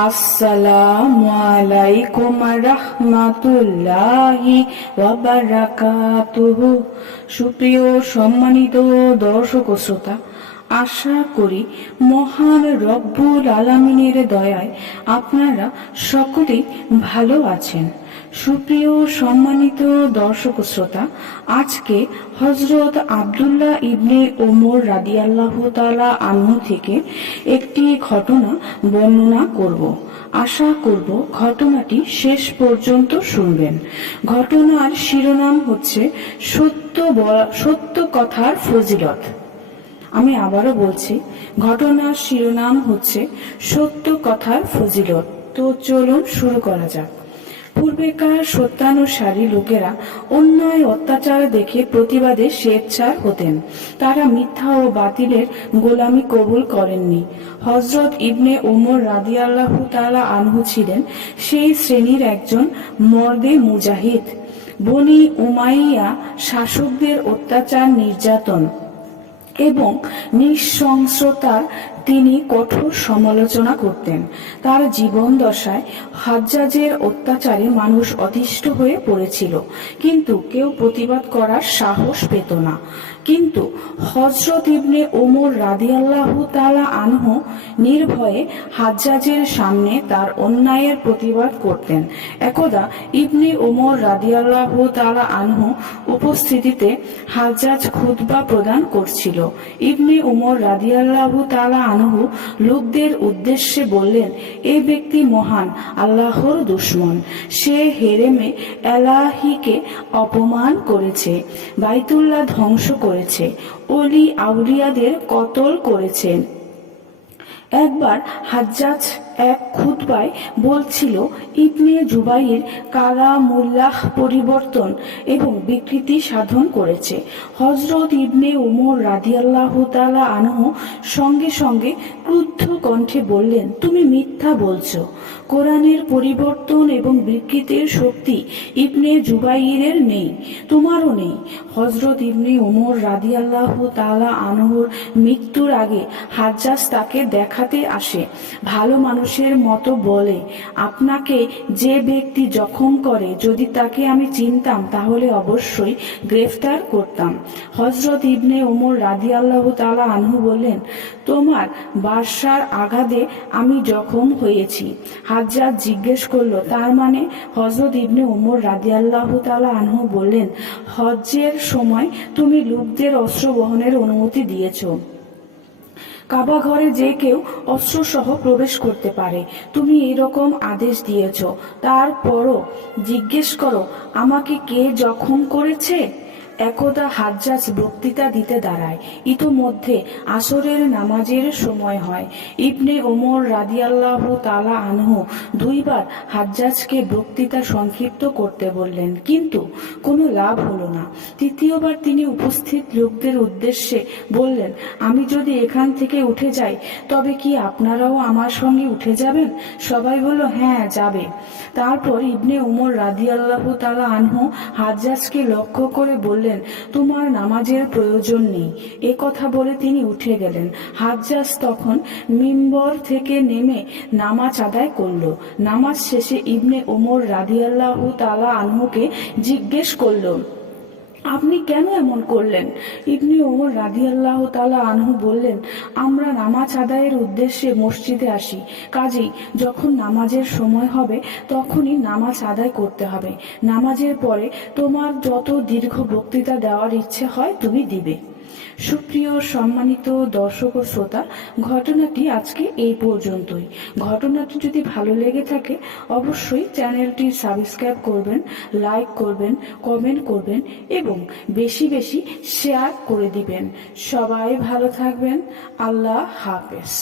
আসসালামু আলাইকুম রাহমাতুল্লাহি ওয়া বারাকাতুহু। সুপ্রিয় সম্মানিত দর্শক ও শ্রোতা, আশা করি মহান রব্বুল আলামিনের দয়ায় আপনারা সকলেই ভালো আছেন। সুপ্রিয় সম্মানিত দর্শক ও শ্রোতা, আজকে হযরত আব্দুল্লাহ ইবনে ওমর রাদিয়াল্লাহু তাআলা আনহু থেকে একটি ঘটনা বর্ণনা করব। আশা করব ঘটনাটি শেষ পর্যন্ত শুনবেন। ঘটনার শিরোনাম হচ্ছে সত্য কথার ফজিলত। আমি আবারও বলছি, ঘটনার শিরোনাম হচ্ছে সত্য কথার ফজিলত। তো চলুন শুরু করা যাক। পূর্বেকার সত্যানুসারী লোকেরা অন্যায় অত্যাচার দেখে প্রতিবাদে সোচ্চার হতেন। তারা মিথ্যা ও বাতিলের গোলামি কবুল করেননি। হযরত ইবনে ওমর রাদিয়াল্লাহু তাআলা আনহু ছিলেন সেই শ্রেণীর একজন মর্দে মুজাহিদ। বনি উমাইয়া শাসকদের অত্যাচার, নির্যাতন এবং নৃশংসতার তিনি কঠোর সমালোচনা করতেন। তার জীবন দশায় হাজ্জাজের অত্যাচারে মানুষ অতিষ্ঠ হয়ে পড়েছিল, কিন্তু কেউ প্রতিবাদ করার সাহস পেত না। কিন্তু হযরত ইবনে ওমর রাদিয়াল্লাহু তাআলা আনহু নির্ভয়ে হাজ্জাজের সামনে তার অন্যায়ের প্রতিবাদ করতেন। একদা ইবনে ওমর রাদিয়াল্লাহু তাআলা আনহু উপস্থিতিতে হাজ্জাজ খুতবা প্রদান করছিল। ইবনে ওমর রাদিয়াল্লাহু তাআলা আনহু লোকদের উদ্দেশ্যে বললেন, এই ব্যক্তি মহান আল্লাহর দুশমন। সে হেরেমে এলাহিকে অপমান করেছে, বাইতুল্লাহ ধ্বংস করেছে, ওলি আউলিয়াদের কতল করেছেন। একবার হাজ্জাজ এক খুতবায় বলছিল, ইবনে জুবাইর কালামুল্লাহ পরিবর্তন এবং বিকৃতি সাধন করেছে। হযরত ইবনে ওমর রাদিয়াল্লাহু তাআলা আনহু সঙ্গে সঙ্গে ক্রুদ্ধ কণ্ঠে বললেন, তুমি মিথ্যা বলছো। কোরআনের পরিবর্তন এবং বিকৃতির শক্তি ইবনে জুবাইরের নেই, তোমারও নেই। হযরত ইবনে ওমর রাদিয়াল্লাহু তাআলা আনহুর মৃত্যুর আগে হাজ্জাজ তাকে দেখাতে আসে। ভালো মানুষের মতো বলে, আপনাকে যে ব্যক্তি জখম করে, যদি তাকে আমি চিনতাম তাহলে অবশ্যই গ্রেফতার করতাম। হযরত ইবনে ওমর রাদিয়াল্লাহু তাআলা আনহু বললেন, তোমার বার্সার আঘাতে আমি জখম হয়েছি। হাজ্জাজ জিজ্ঞেস করলো, তার মানে? হযরত ইবনে ওমর রাদিয়াল্লাহু তাআলা আনহু বললেন, হজ্জের সময় তুমি লোকদের অস্ত্র বহনের অনুমতি দিয়েছো। কাবা ঘরে যে কেউ অস্ত্রসহ প্রবেশ করতে পারে, তুমি এরকম আদেশ দিয়েছ। তারপরও জিজ্ঞেস করো, আমাকে কে জখম করেছে? একদা হাজ্জাজ বক্তৃতা দিতে দাঁড়ায়। ইতোমধ্যে আসরের নামাজের সময় হয়। ইবনে ওমর রাদিয়াল্লাহু তাআলা আনহু দুইবার হাজ্জাজকে বক্তৃতা সংক্ষিপ্ত করতে বললেন, কিন্তু কোনো লাভ হলো না। তৃতীয়বার তিনি উপস্থিত লোকদের উদ্দেশ্যে বললেন, আমি যদি এখান থেকে উঠে যাই, তবে কি আপনারাও আমার সঙ্গে উঠে যাবেন? সবাই বলল, হ্যাঁ, যাবে। তারপর ইবনে ওমর রাদিয়াল্লাহু তাআলা আনহু হাজ্জাজকে লক্ষ্য করে বললেন, তোমার নামাজের প্রয়োজন নেই। এ কথা বলে তিনি উঠে গেলেন। হাজ্জাজ তখন মিম্বর থেকে নেমে নামাজ আদায় করল। নামাজ শেষে ইবনে ওমর রাদিয়াল্লাহু তাআলা আনহুকে জিজ্ঞেস করল, আপনি কেন এমন করলেন? ইবনে ওমর রাদিয়াল্লাহু তাআলা আনহু বললেন, আমরা নামাজ আদায়ের উদ্দেশ্যে মসজিদে আসি, কাজেই যখন নামাজের সময় হবে তখনই নামাজ আদায় করতে হবে। নামাজের পরে তোমার যত দীর্ঘ বক্তৃতা দেওয়ার ইচ্ছে হয় তুমি দিবে। সুপ্রিয় সম্মানিত দর্শক ও শ্রোতা, ঘটনাটি আজকে এই পর্যন্তই। ঘটনাটি যদি ভালো লেগে থাকে অবশ্যই চ্যানেলটি সাবস্ক্রাইব করবেন, লাইক করবেন, কমেন্ট করবেন এবং বেশি বেশি শেয়ার করে দিবেন। সবাই ভালো থাকবেন। আল্লাহ হাফেজ।